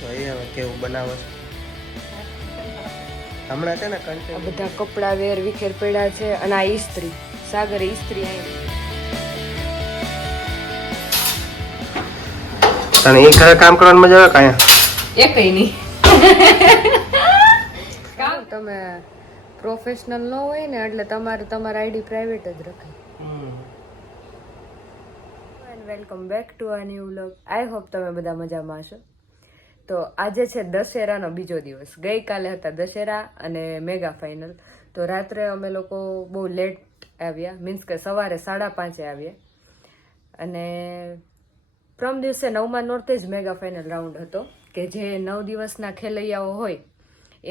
તો એ હવે કેવું બનાવો છો હમણાં છે ને આ કન્ટિન્યુ બધા કપડા વેર વિખેર પડ્યા છે અને આ ઈસ્ત્રી સાગર ઈસ્ત્રી અહીં તને એ ઘરે કામ કરવાની મજા આવે કાંઈ એ કઈ નહીં કામ તમે પ્રોફેશનલ ન હોય ને એટલે તમારે તમારા આઈડી પ્રાઇવેટ જ રખાય welcome back to a new vlog I hope તમે બધા મજામાં હશો તો આજે છે દશેરાનો બીજો દિવસ ગઈકાલે હતા દશેરા અને મેગા ફાઇનલ તો રાત્રે અમે લોકો બહુ લેટ આવ્યા મીન્સ કે સવારે 5:30 આવ્યા અને પ્રમ દિવસે 9મા નોરતે જ મેગા ફાઇનલ રાઉન્ડ હતો કે જે 9 દિવસના ખેલૈયાઓ હોય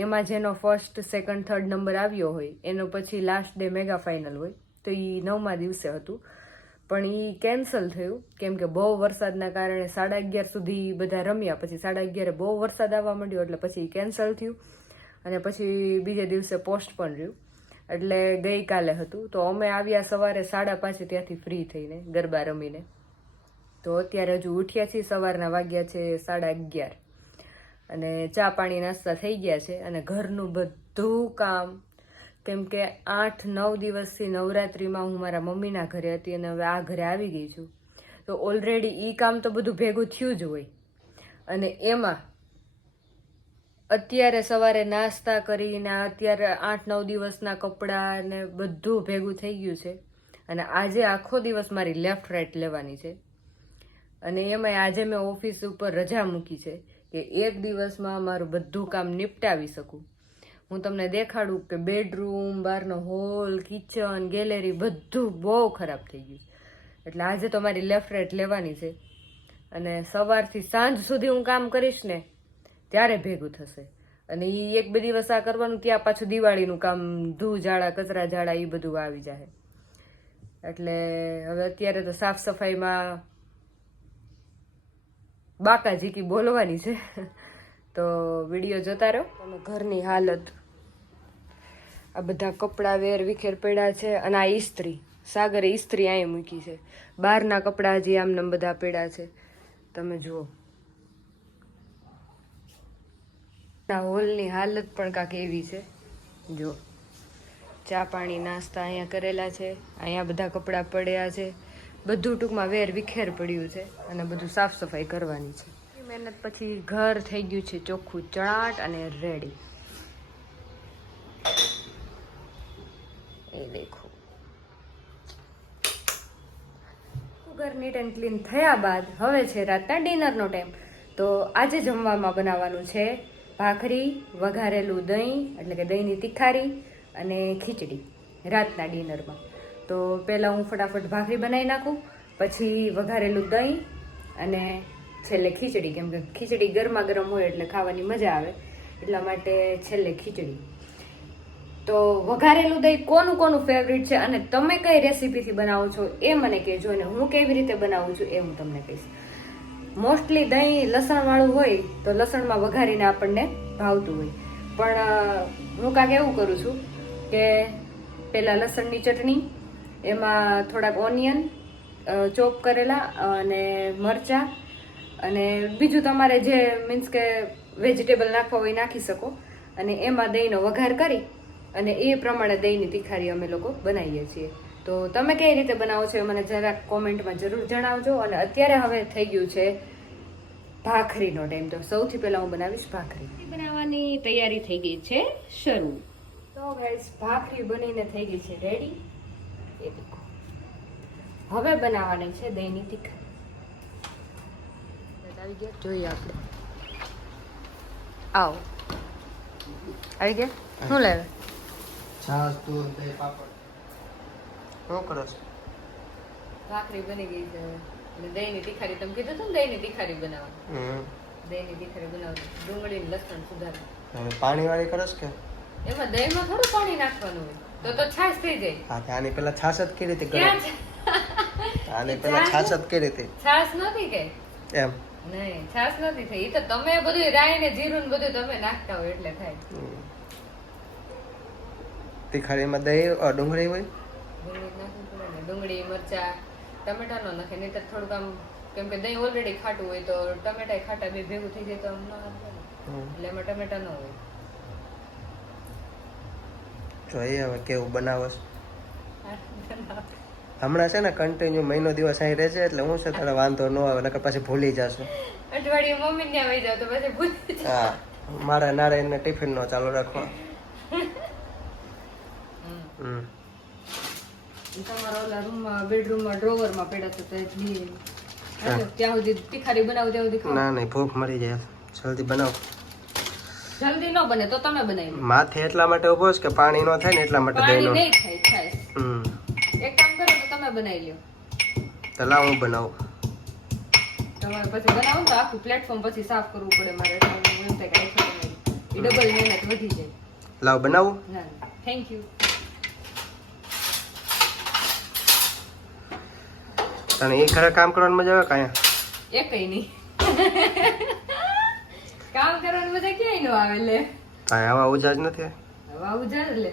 એમાં જેનો ફર્સ્ટ સેકન્ડ થર્ડ નંબર આવ્યો હોય એનો પછી લાસ્ટ ડે મેગા ફાઇનલ હોય તો એ 9મા દિવસે હતું પણ એ કેન્સલ થયું કેમ કે બહુ વરસાદના કારણે 11:30 સુધી બધા રમ્યા પછી 11:30 બહુ વરસાદ આવવા માંડ્યો એટલે પછી કેન્સલ થયું અને પછી બીજે દિવસે પોસ્ટપોન રહ્યું એટલે ગઈકાલે હતું તો અમે આવ્યા સવારે 5:30 ત્યાંથી ફ્રી થઈને ગરબા રમીને તો અત્યારે હજુ ઉઠ્યા છીએ સવારના વાગ્યા છે 11:30 અને ચા પાણી નાસ્તા થઈ ગયા છે અને ઘરનું બધું કામ કેમ કે 8-9 દિવસથી નવરાત્રિમાં હું મારા મમ્મીના ઘરે હતી અને હવે આ ઘરે આવી ગઈ છું તો ઓલરેડી એ કામ તો બધું ભેગું થયું જ હોય અને એમાં અત્યારે સવારે નાસ્તા કરીને અત્યારે 8-9 દિવસના કપડાં ને બધું ભેગું થઈ ગયું છે અને આજે આખો દિવસ મારી લેફ્ટ રાઈટ લેવાની છે અને એમાંય આજે મેં ઓફિસ ઉપર રજા મૂકી છે કે એક દિવસમાં મારું બધું કામ નિપટાવી શકું હું તમને દેખાડું કે બેડરૂમ બહારનો હોલ કિચન ગેલેરી બધું બહુ ખરાબ થઈ ગયું એટલે આજે તો મારી લેફ્ટ રાઈટ લેવાની છે અને સવારથી સાંજ સુધી હું કામ કરીશ ને ત્યારે ભેગું થશે અને એ 1-2 દિવસ આ કરવાનું ત્યાં પાછું દિવાળીનું કામ ધૂ ઝાડા કચરા ઝાડા એ બધું આવી જાય એટલે હવે અત્યારે તો સાફ સફાઈમાં બાકાજીકી બોલવાની છે તો વિડીયો જોતા રહો તમે ઘરની હાલત આ બધા કપડાં વેર વિખેર પડ્યા છે અને આ ઈસ્ત્રી સાગરે ઈસ્ત્રી અહીં મૂકી છે બહારના કપડાં હજી આમને બધા પડ્યા છે તમે જુઓ આ હોલની હાલત પણ કાંક એવી છે જો ચા પાણી નાસ્તા અહીંયા કરેલા છે અહીંયા બધા કપડાં પડ્યા છે બધું ટૂંકમાં વેર વિખેર પડ્યું છે અને બધું સાફ સફાઈ કરવાની છે મહેનત પછી ઘર થઈ ગયું છે ચોખ્ખું ચણાટ અને રેડી એ દેખો ઘર નીટ એન્ડ ક્લીન થયા બાદ હવે છે રાતના ડિનરનો ટાઈમ તો આજે જમવામાં બનાવવાનું છે ભાખરી વઘારેલું દહીં એટલે કે દહીંની તિખારી અને ખીચડી રાતના ડિનરમાં તો પહેલાં હું ફટાફટ ભાખરી બનાવી નાખું પછી વઘારેલું દહીં અને છેલ્લે ખીચડી કેમ કે ખીચડી ગરમા ગરમ હોય એટલે ખાવાની મજા આવે એટલા માટે છેલ્લે ખીચડી તો વઘારેલું દહીં કોનું કોનું ફેવરિટ છે અને તમે કઈ રેસીપીથી બનાવો છો એ મને કહેજો અને હું કેવી રીતે બનાવું છું એ હું તમને કહીશ મોસ્ટલી દહીં લસણવાળું હોય તો લસણમાં વઘારીને આપણને ભાવતું હોય પણ હું કાંઈક એવું કરું છું કે પહેલાં લસણની ચટણી એમાં થોડાક ઓનિયન ચોપ કરેલા અને મરચાં અને બીજું તમારે જે મીન્સ કે વેજીટેબલ નાખવા હોય નાખી શકો અને એમાં દહીંનો વઘાર કરી અને એ પ્રમાણે દહીંની તિખારી અમે લોકો બનાવીએ છીએ તો તમે કઈ રીતે બનાવો છો એ મને જરાક કોમેન્ટમાં જરૂર જણાવજો અને અત્યારે હવે થઈ ગયું છે ભાખરીનો ટાઈમ તો સૌથી પહેલાં હું બનાવીશ ભાખરી બનાવવાની તૈયારી થઈ ગઈ છે શરૂ તો ગાઈસ ભાખરી બનીને થઈ ગઈ છે રેડી એ દેખો હવે બનાવવાની છે દહીંની તિખારી આવી ગયા જોઈએ આપણે આવો આવી ગયા શું લાવે છાસ દૂધ દહીં પાપડ શું કરો છો ભાખરી બની ગઈ છે અને દહીંની તિખારી તમે કીધું હતું ને દહીંની તિખારી બનાવવાની દહીંની તિખારી બનાવવાની ડુંગળી ને લસણ સુધારવાનું પાણી વાળી કરો છો કે એમાં દહીંમાં થોડું પાણી નાખવાનું હોય તો છાશ થઈ જાય હા આની પેલા છાશ જ કરી હતી ક્યાં આની પેલા છાશ જ કરી હતી છાશ નથી કે એમ નહીં છાશ નથી થઈ એ તો તમે બધું રાઈ ને જીરું ને બધું તમે નાખતા હોય એટલે થાય તિખારીમાં દહીં ડુંગળી હોય ડુંગળી નાખવી પડે ને ડુંગળી મરચા ટમેટા નો નાખે નહીં તો થોડુંક આમ કેમ કે દહીં ઓલરેડી ખાટું હોય તો ટમેટા ખાટા બે ભેગું થઈ જાય તો આમ ન હાલે ને. એટલે એમાં ટમેટા ન હોય. જોઈએ હવે કેવું બનાવસ. હમણાં છે ને કન્ટિન્યુ મહિનો દિવસ અહીં રહેશે એટલે હું છે તારે વાંધો ન આવે નકર પછી ભૂલી જશો. અઠવાડિયે મમ્મી ને આવી જાવ તો પછી ભૂલી જાવ. હા મારા નારાયણને ટિફિન નો ચાલુ રાખવા. તમારા ઓલા રૂમમાં બેડરૂમમાં ડ્રોવરમાં પડ્યા તો એટલી ત્યાં સુધી તીખારી બનાવું ત્યાં સુધી ના નહીં ભૂખ મરી જાય જલ્દી બનાવો. જલ્દી ન બને તો તમે બનાવી માથે એટલા માટે ઉભો છે કે પાણી નો થાય ને એટલા માટે પાણી દહીં નહીં થાય એક કામ કરો તો તમે બનાવી લ્યો. તો લાવ હું બનાવું. તમારે પછી બનાવો ને તો આખું પ્લેટફોર્મ પછી સાફ કરવું પડે મારે એટલે એમ થાય કે આખું બનાવી એ ડબલ મહેનત વધી જાય. લાવ બનાવું. ના થેન્ક યુ. તને એ ખરે કામ કરવાની મજા આવે કાંઈ? એકઈ નહીં કામ કરવાની મજા ક્યાંય ન આવે લે. કાંઈ આવા ઉજાજ નથી. હવા ઉજાસ લે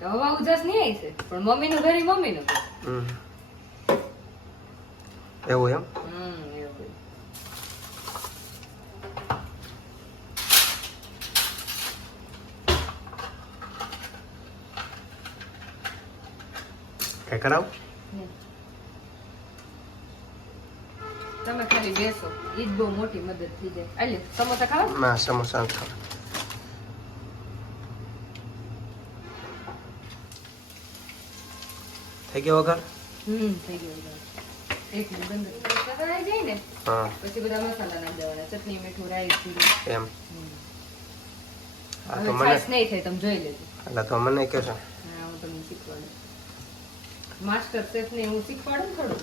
તો હવા ઉજાસ નહીં આવી છે પણ મમ્મીનું ઘર મમ્મીનું ઘર. એવું એમ? એવું. કઈ કરાવ? તમે ખાલી બેસો ઈ જ બહુ મોટી મદદ થઈ જાય. આલ્યો સમોસા ખાવા? ના સમોસા નથી ખાવા. થઈ ગયો વગર? થઈ ગયો એક બંધ કરાઈ જાય ને પછી બધા મસાલા નાખી દેવાના ચટણી મીઠું રાઈ જીરું એમ. આ તો હવે મને છાશ નહીં થાય તમે જોઈ લેજો. એટલે તો મને કહો છો. હા હું તમને શીખવાડું માસ્ટર શેફ ને હું શીખવાડું થોડું.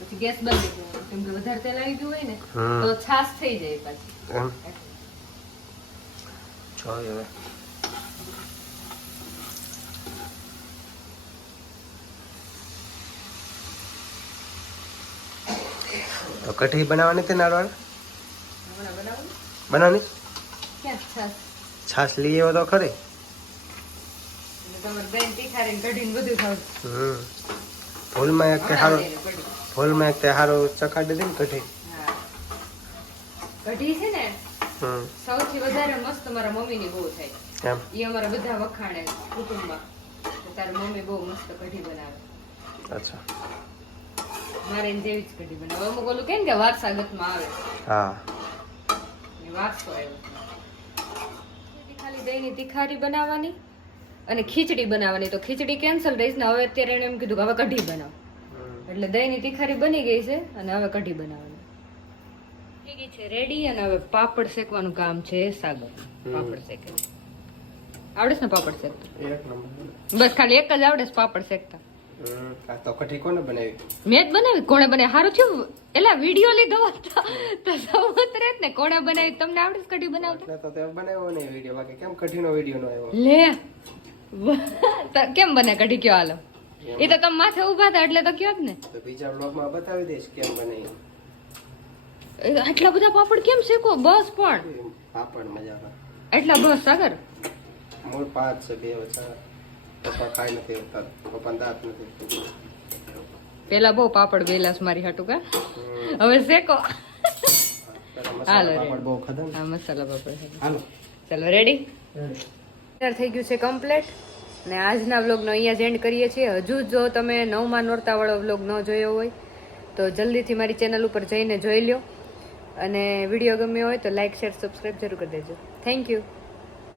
પછી ગેસ બંધ કરી દેવાનો કેમ કે વધારે તેલ આવી ગયું હોય ને તો છાશ થઈ જાય પાછી. એમ જોઈએ હવે. તો કઢી બનાવવાની હતી નાળવાળ હમણાં બનાવું બનાવવાની ક્યાં છાશ છાશ લઈ આવ્યો તો ખરી. એટલે તમારે દહીં તીખારીને કઢીને બધું ખાવ. ભૂલમાં એક સારું ભૂલમાં એક સારું ચખાડી દે ને કઢી. હા કઢી છે ને સૌથી વધારે મસ્ત મારા મમ્મીની બહુ થાય. એમ એ અમારા બધા વખાણે કુટુંબમાં તારી મમ્મી બહુ મસ્ત કઢી બનાવે. અચ્છા મારે એની જેવી જ કઢી બનાવે. અમુક ઓલું કેમ કે વારસાગતમાં આવે હા એ વારસો આવ્યો. ખાલી દહીંની તીખારી બનાવવાની અને ખીચડી બનાવવાની. તો ખીચડી કેન્સલ રહીશ ને હવે અત્યારે એને એમ કીધું કે હવે કઢી બનાવ એટલે દહીંની તીખારી બની ગઈ છે અને હવે કઢી બનાવવાની થઈ ગઈ છે રેડી. અને હવે પાપડ શેકવાનું કામ છે. સાગર પાપડ શેકે આવડે છે ને પાપડ શેકતા? એક નંબર. બસ ખાલી એક જ આવડે છે પાપડ શેકતા. આ તો કઢી કોને બનાવી? મેં જ બનાવી. કોણે બનાવી? સારું થયું એલા વિડીયો લીધો તો સૌત રહે ને કોણે બનાવી. તમને આવડે છે કઢી બનાવતા? તો તે બનાવ્યો નહીં વિડિયો. બાકી કેમ કઢીનો વિડિયો નો આવ્યો? લે કેમ બને કઢી કયો હાલો? એ તો તમે માથે ઉભા હતા એટલે તો કયો જ ને. તો બીજા બ્લોગમાં બતાવી દઈશ કેમ બને. આટલા બધા પાપડ કેમ શેકો? બસ પણ પાપડ મજા આવે. એટલા બસ સાગર મૂળ 5 છે 2 ઓછા. પપ્પા ખાઈ નથી પપ્પા દાંત નથી. પેલા બહુ પાપડ વેલાસ મારી હાટુ કા હવે શેકો. હાલો પાપડ બહુ ખાધા. હા મસાલા પાપડ હાલો ચાલો રેડી. થઈ ગયું છે કમ્પ્લીટ અને આજના વ્લોગનો અહીંયા જ એન્ડ કરીએ છીએ. હજુ જો તમે 9મા નોરતાવાળો વ્લોગ ન જોયો હોય તો જલ્દીથી મારી ચેનલ ઉપર જઈને જોઈ લો અને વિડીયો ગમ્યો હોય તો લાઈક શેર સબસ્ક્રાઈબ જરૂર કરી દેજો. Thank you.